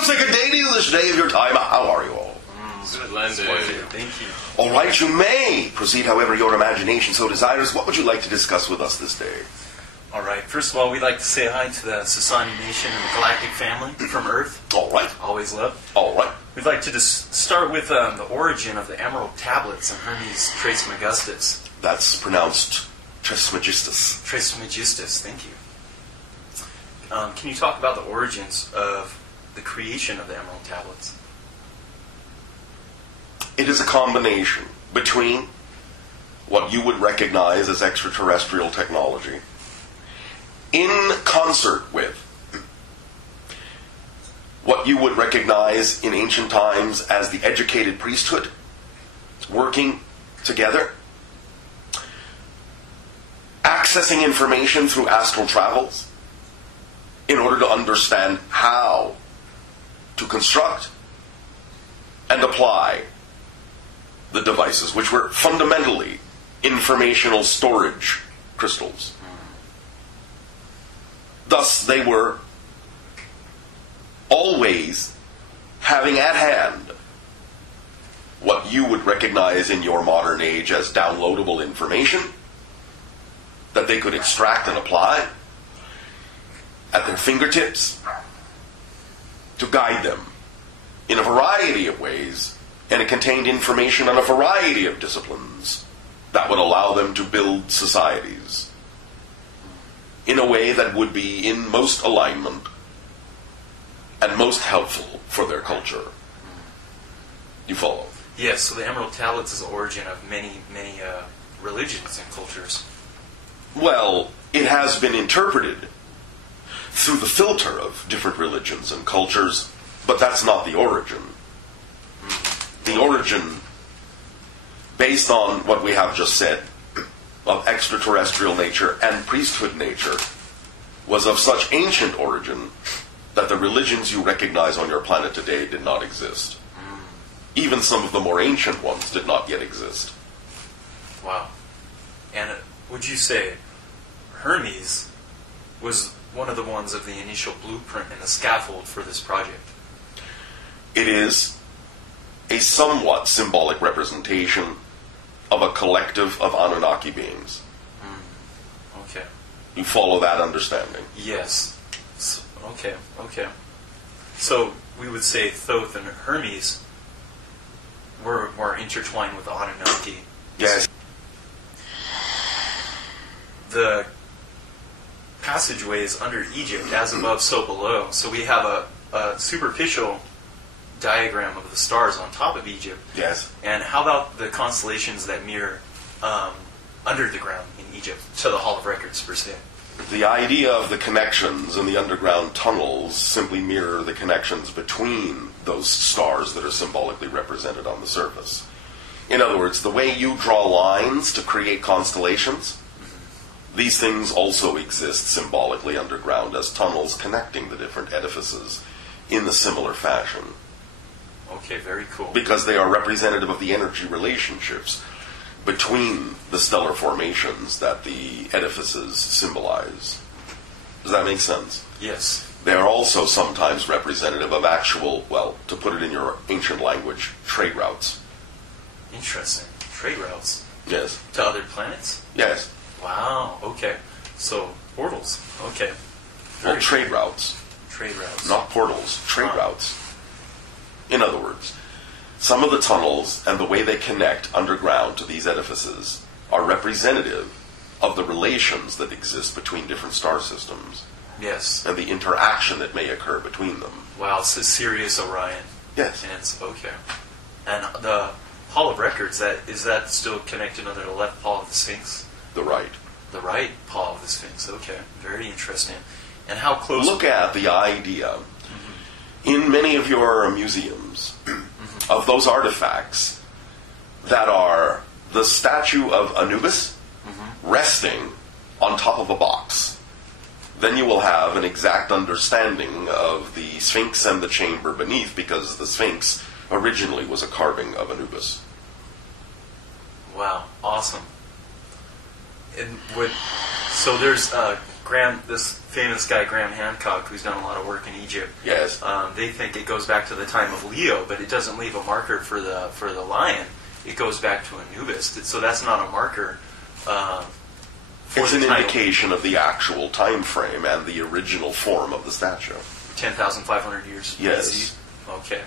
to say good day to you this day of your time. How are you all? Splendid. Thank you. All right, you may proceed however your imagination so desires. What would you like to discuss with us this day? All right. First of all, we'd like to say hi to the Society Nation and the Galactic family from Earth. All right. Always love. All right. We'd like to just start with the origin of the Emerald Tablets and Hermes Trismegistus. That's pronounced Trismegistus. Trismegistus, thank you. Can you talk about the origins of the creation of the Emerald Tablets? It is a combination between what you would recognize as extraterrestrial technology in concert with what you would recognize in ancient times as the educated priesthood working together, accessing information through astral travels in order to understand how to construct and apply the devices, which were fundamentally informational storage crystals. Thus, they were always having at hand what you would recognize in your modern age as downloadable information that they could extract and apply at their fingertips to guide them in a variety of ways, and it contained information on a variety of disciplines that would allow them to build societies in a way that would be in most alignment and most helpful for their culture. You follow? Yes, so the Emerald Tablets is the origin of many religions and cultures. Well, it has been interpreted through the filter of different religions and cultures, but that's not the origin. The origin, based on what we have just said, of extraterrestrial nature and priesthood nature, was of such ancient origin that the religions you recognize on your planet today did not exist. Even some of the more ancient ones did not yet exist. Wow. And would you say Hermes was one of the ones of the initial blueprint and the scaffold for this project? It is a somewhat symbolic representation of a collective of Anunnaki beings. Okay. You follow that understanding? Yes. Okay. So we would say Thoth and Hermes were intertwined with the Anunnaki. Yes. The passageway is under Egypt, as above, so below. So we have a superficial diagram of the stars on top of Egypt. Yes. And how about the constellations that mirror under the ground in Egypt to the Hall of Records, per se? The idea of the connections in the underground tunnels simply mirror the connections between those stars that are symbolically represented on the surface. In other words, the way you draw lines to create constellations, these things also exist symbolically underground as tunnels connecting the different edifices in a similar fashion. Okay, very cool. Because they are representative of the energy relationships between the stellar formations that the edifices symbolize. Does that make sense? Yes. They are also sometimes representative of actual, well, to put it in your ancient language, trade routes. Interesting. Trade routes? Yes. To other planets? Yes. Wow, okay. So, portals. Okay. Well, trade routes. Trade routes. Not portals, trade routes. In other words, some of the tunnels and the way they connect underground to these edifices are representative of the relations that exist between different star systems. Yes. And the interaction that may occur between them. Wow, so Sirius, Orion. Yes. And it's okay. And the Hall of Records, is that still connected under the left paw of the Sphinx? The right. The right paw of the Sphinx, okay. Very interesting. And how close... Look at the idea in many of your museums of those artifacts that are the statue of Anubis resting on top of a box. Then you will have an exact understanding of the Sphinx and the chamber beneath, because the Sphinx originally was a carving of Anubis. Wow, awesome. So there's this famous guy Graham Hancock, who's done a lot of work in Egypt. Yes. They think it goes back to the time of Leo, but it doesn't leave a marker for the lion. It goes back to Anubis, so that's not a marker. It's an indication of the actual time frame and the original form of the statue. 10,500 years. Yes. BC? Okay.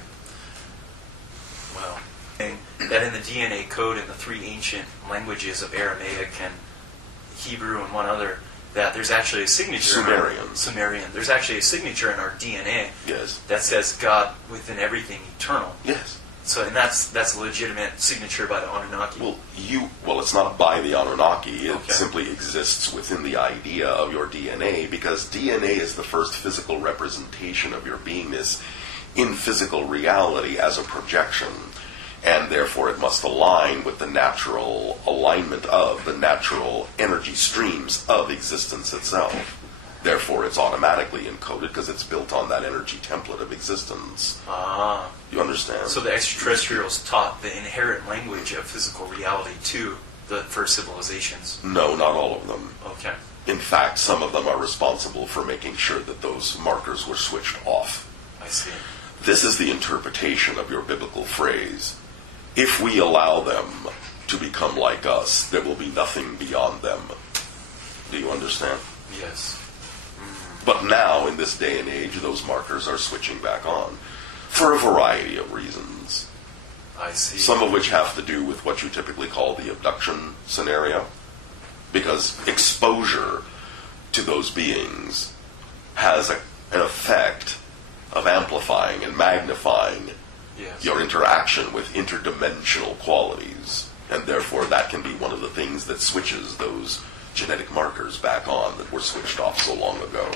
Well, that in the DNA code in the three ancient languages of Aramaic and Hebrew and one other, that there's actually a signature. Sumerian. There's actually a signature in our DNA. Yes. That says God within everything eternal. Yes. So, and that's a legitimate signature by the Anunnaki. Well, it's not by the Anunnaki. It simply exists within the idea of your DNA, because DNA is the first physical representation of your beingness in physical reality as a projection, and therefore it must align with the natural alignment of the natural energy streams of existence itself. Therefore, it's automatically encoded because it's built on that energy template of existence. Ah. You understand? So the extraterrestrials taught the inherent language of physical reality to the first civilizations? No, not all of them. Okay. In fact, some of them are responsible for making sure that those markers were switched off. I see. This is the interpretation of your biblical phrase. If we allow them to become like us, there will be nothing beyond them. Do you understand? Yes. But now, in this day and age, those markers are switching back on for a variety of reasons. I see. Some of which have to do with what you typically call the abduction scenario, because exposure to those beings has an effect of amplifying and magnifying your interaction with interdimensional qualities, and therefore that can be one of the things that switches those genetic markers back on that were switched off so long ago.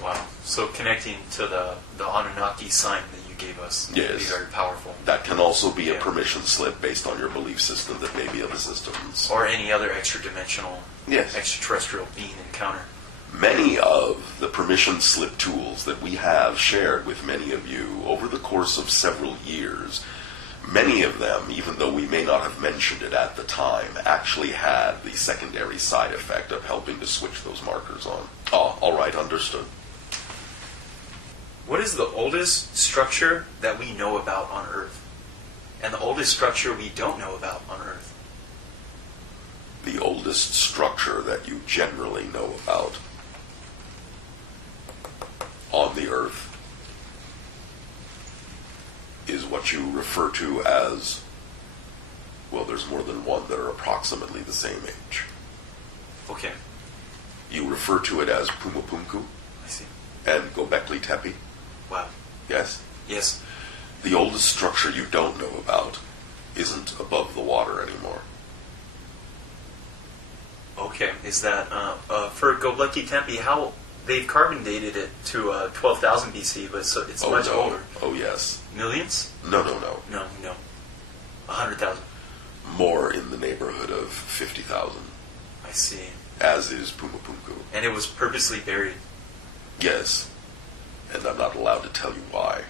Wow. So connecting to the Anunnaki sign that you gave us would be very powerful. That can also be a permission slip based on your belief system that may be of the systems. Or any other extra-dimensional, Yes. extraterrestrial being encounter. Many of the permission slip tools that we have shared with many of you over the course of several years, many of them, even though we may not have mentioned it at the time, actually had the secondary side effect of helping to switch those markers on. Oh, all right, understood. What is the oldest structure that we know about on Earth? And the oldest structure we don't know about on Earth? The oldest structure that you generally know about on the Earth is what you refer to as, well, there's more than one that are approximately the same age. Okay. You refer to it as Pumapunku I see. and Gobekli Tepe. Wow. Yes? Yes. The oldest structure you don't know about isn't above the water anymore. Okay. Is that, for Gobekli Tepe, how, they've carbon dated it to 12,000 BC, but so it's much older. Oh, yes. Millions? No. No. 100,000. More in the neighborhood of 50,000, I see. as is Pumapunku. And it was purposely buried. Yes. And I'm not allowed to tell you why.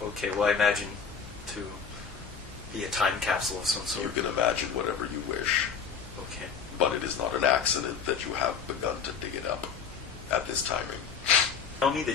Okay, well, I imagine to be a time capsule of some You sort. can imagine whatever you wish, Okay. but it is not an accident that you have begun to dig it up at this timing. Tell me that